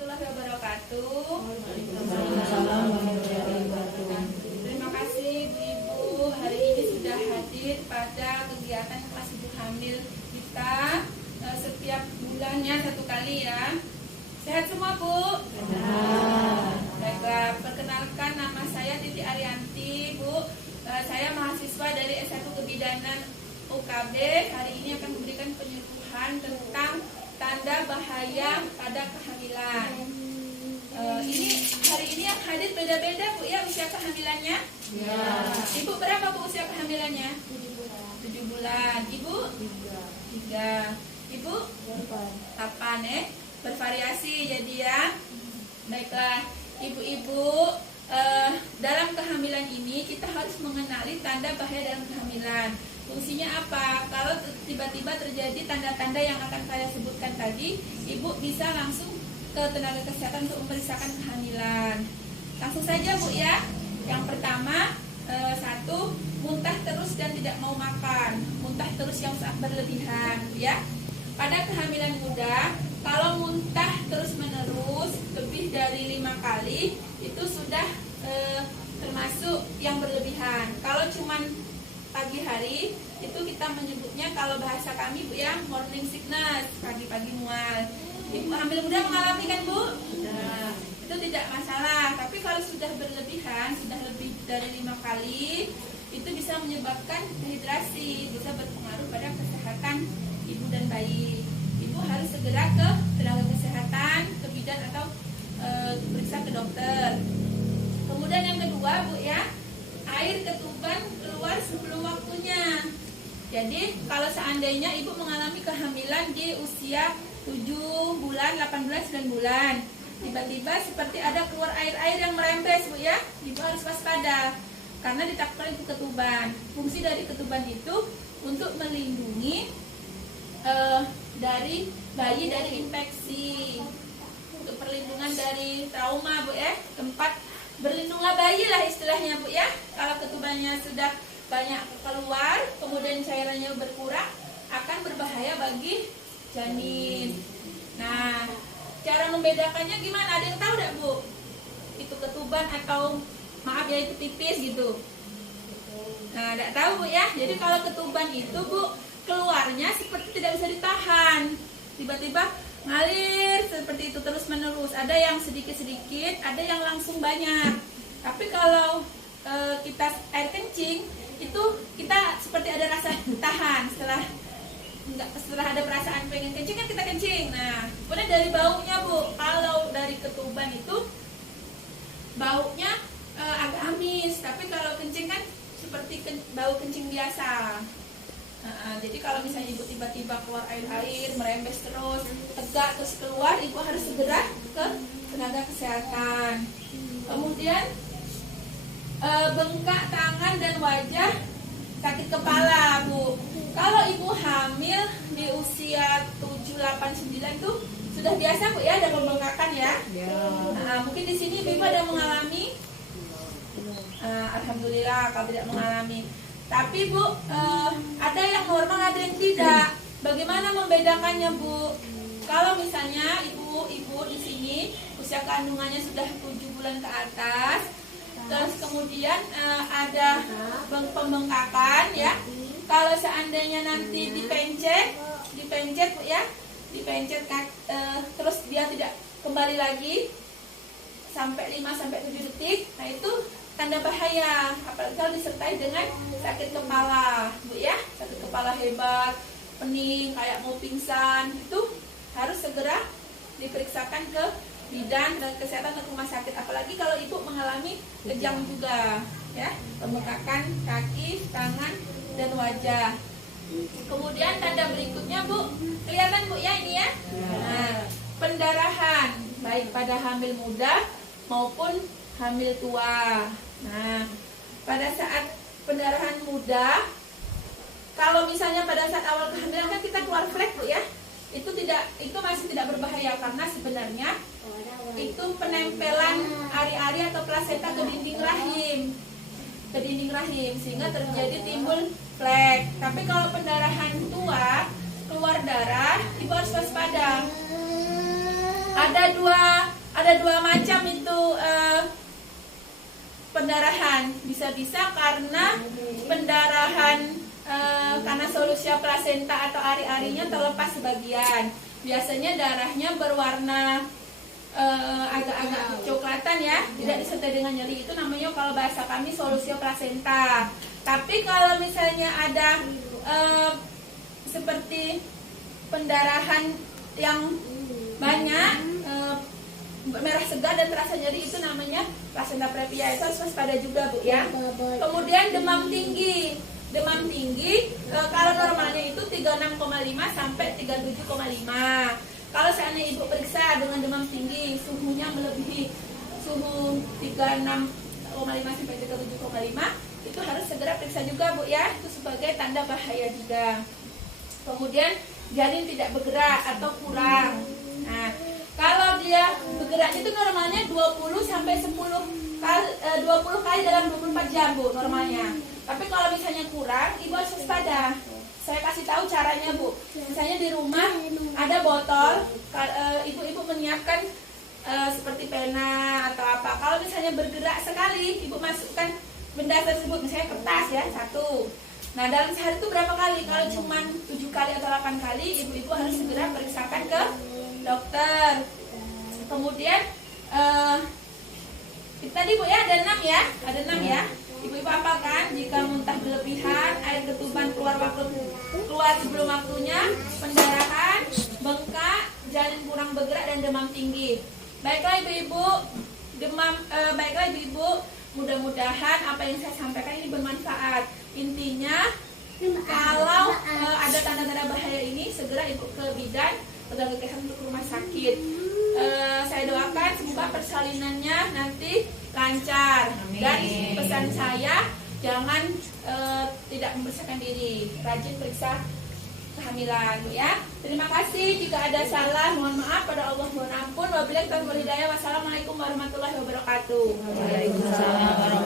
warahmatullahi wabarakatuh. Waalaikumsalam warahmatullahi wabarakatuh. Terima kasih Ibu-Ibu hari ini sudah hadir pada kegiatan kelas ibu hamil kita setiap bulannya satu kali ya. Sehat semua Bu? Baiklah, perkenalkan nama saya Titi Arianti Bu. Saya mahasiswa dari S1 Kebidanan UKB. Hari ini akan memberikan penyuluhan tentang tanda bahaya pada kehamilan. Hari ini yang hadir beda-beda Bu ya usia kehamilannya. Ya. Ibu berapa Bu usia kehamilannya? 7 bulan. Ibu? 3. Ibu? 8 bervariasi jadi ya. Baiklah, ibu-ibu, dalam kehamilan ini kita harus mengenali tanda bahaya dalam kehamilan. Fungsinya apa? Kalau tiba-tiba terjadi tanda-tanda yang akan saya sebutkan tadi, ibu bisa langsung ke tenaga kesehatan untuk memeriksakan kehamilan. Langsung saja Bu ya. Yang pertama, 1, muntah terus dan tidak mau makan. Muntah terus yang sangat berlebihan ya. Pada kehamilan muda, kalau muntah terus menerus lebih dari 5 kali itu sudah termasuk yang berlebihan. Kalau cuman pagi hari itu kita menyebutnya, kalau bahasa kami Bu ya, morning sickness, pagi-pagi mual. Ibu hamil muda mengalami kan Bu? Nah, itu tidak masalah. Tapi kalau sudah berlebihan, sudah lebih dari 5 kali, itu bisa menyebabkan dehidrasi, bisa berpengaruh pada kesehatan ibu dan bayi. Ibu harus segera ke tenaga kesehatan, ke bidan atau periksa ke dokter. Kemudian yang kedua Bu ya, air ketuban keluar sebelum waktunya. Jadi kalau seandainya ibu mengalami kehamilan di usia 7 bulan, 8 bulan, 9 bulan, tiba-tiba seperti ada keluar air-air yang merembes Bu ya, ibu harus waspada karena ditakutkan itu ketuban. Fungsi dari ketuban itu untuk melindungi dari bayi dari infeksi, untuk perlindungan dari trauma Bu ya. Tempat berlindunglah bayi lah istilahnya Bu ya. Kalau ketubannya sudah banyak keluar, kemudian cairannya berkurang, akan berbahaya bagi janin. Nah, cara membedakannya gimana? Ada yang tahu tidak Bu? Itu ketuban atau maaf ya itu tipis gitu. Nah, tidak tahu Bu ya. Jadi kalau ketuban itu Bu, keluarnya seperti tidak bisa ditahan, tiba-tiba ngalir seperti itu terus menerus. Ada yang sedikit-sedikit, ada yang langsung banyak. Tapi kalau kita air kencing itu kita seperti ada rasa tahan. Setelah ada perasaan pengen kencing kan kita kencing. Nah, kemudian dari baunya Bu, kalau dari ketuban itu baunya agak amis, tapi kalau kencing kan seperti bau kencing biasa. Jadi kalau misalnya ibu tiba-tiba keluar air-air, merembes terus, tegak terus keluar, ibu harus segera ke tenaga kesehatan. Kemudian bengkak tangan dan wajah, sakit kepala Bu. Kalau ibu hamil di usia 7, 8, 9 tuh sudah biasa Bu ya, ada pembengkakan ya. Mungkin di sini ibu ada mengalami. Alhamdulillah kalau tidak mengalami. Tapi Bu, ada yang normal, ada yang tidak. Bagaimana membedakannya Bu? Kalau misalnya ibu di sini usia kandungannya sudah 7 bulan ke atas, terus kemudian ada pembengkakan ya. Kalau seandainya nanti dipencet Bu ya, dipencet terus dia tidak kembali lagi sampai 5-7 detik, nah itu tanda bahaya, apalagi kalau disertai dengan sakit kepala Bu ya, sakit kepala hebat, pening, kayak mau pingsan, itu harus segera diperiksakan ke bidan dan kesehatan atau rumah sakit. Apalagi kalau ibu mengalami kejang juga ya, pembengkakan kaki, tangan, dan wajah. Kemudian tanda berikutnya Bu, kelihatan Bu ya ini ya. Nah, pendarahan baik pada hamil muda maupun hamil tua. Nah, pada saat pendarahan muda, kalau misalnya pada saat awal kehamilan kan kita keluar flek Bu ya, itu masih tidak berbahaya karena sebenarnya itu penempelan ari-ari atau plasenta ke dinding rahim sehingga terjadi timbul flek. Tapi kalau pendarahan tua, keluar darah, ibu harus waspada. ada dua macam itu pendarahan. Bisa-bisa karena pendarahan karena solusia plasenta atau ari-arinya terlepas sebagian. Biasanya darahnya berwarna agak-agak kecoklatan ya, tidak disertai dengan nyeri. Itu namanya kalau bahasa kami solusia plasenta. Tapi kalau misalnya ada seperti pendarahan yang banyak, merah segar dan terasa nyeri, itu namanya plasenta previa. Itu harus waspada juga, Bu ya. Kemudian demam tinggi. Demam tinggi kalau normalnya itu 36,5 sampai 37,5. Kalau seandainya Ibu periksa dengan demam tinggi, suhunya melebihi suhu 36,5 sampai 37,5, itu harus segera periksa juga, Bu ya. Itu sebagai tanda bahaya juga. Kemudian janin tidak bergerak atau kurang. Nah, kalau dia bergeraknya itu normalnya 20 sampai 20 kali dalam 24 jam, Bu, normalnya. Tapi kalau misalnya kurang, Ibu harus waspada. Saya kasih tahu caranya, Bu. Misalnya di rumah ada botol, Ibu menyiapkan seperti pena atau apa. Kalau misalnya bergerak sekali, Ibu masukkan benda tersebut, misalnya kertas ya, 1. Nah, dalam sehari itu berapa kali? Kalau cuma 7 kali atau 8 kali, Ibu harus segera periksakan ke dokter. Kemudian tadi, Bu ya, ada 6 ya, ada 6 ya. Ibu-ibu apalkan jika muntah berlebihan, air ketuban keluar sebelum waktunya, pendarahan, bengkak, janin kurang bergerak dan demam tinggi. Baiklah ibu-ibu, mudah-mudahan apa yang saya sampaikan ini bermanfaat. Intinya kalau ada tanda-tanda bahaya ini, segera Ibu ke bidan tenaga kesehatan untuk rumah sakit. Saya doakan semoga persalinannya nanti lancar. Amin. Dan pesan saya, jangan tidak mempersiapkan diri, rajin periksa kehamilan, Bu ya. Terima kasih. Jika ada salah, mohon maaf, pada Allah mohon ampun. Wabillahi taufiq wal hidayah. Wassalamualaikum warahmatullahi wabarakatuh. Waalaikumsalam.